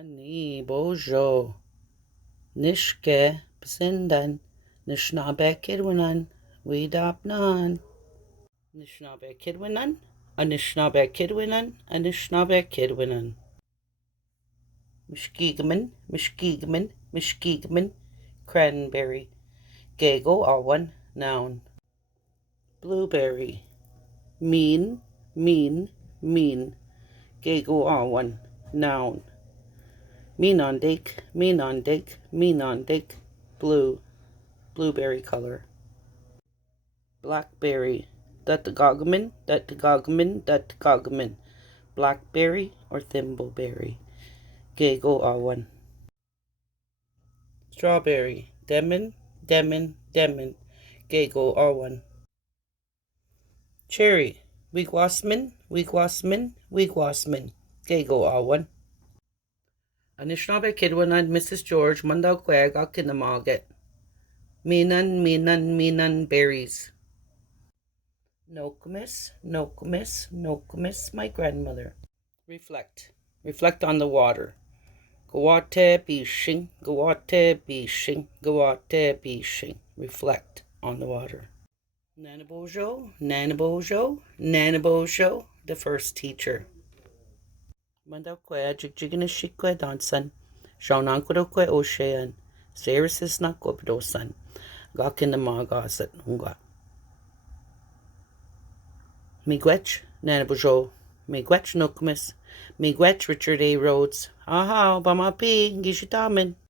Nanabosho Nishke Psindan Anishnaabe Kidwinan Weedapnan Anishnaabe Kidwinan Anishnaabe Kidwinan Anishnaabe Kidwinan Mishkeegman Cranberry Gago Alwan Noun Blueberry Mean Gago Alwan Noun Menondik, blueberry color. Blackberry, Dutgogman, blackberry or thimbleberry. Gago awan. Strawberry, demon, Gago awan. Cherry, wigwasman, Gago awan. Anishnaabe Kidwinan Mrs. George Mundaw Quag Akinamaget. Minan berries. Nokomis, my grandmother. Reflect on the water. Gawate bishing. Reflect on the water. Nanabosho, the first teacher. Mandakwe jigjigashikwe dansan, Shaunankodokwe oshean, Saris na kopidosan, Gakinamagasat unga. Miigwech Nanabosho, Miigwech Nukmis, Miigwech Richard A. Rhodes, Aha, Bamapi, Gishitamin.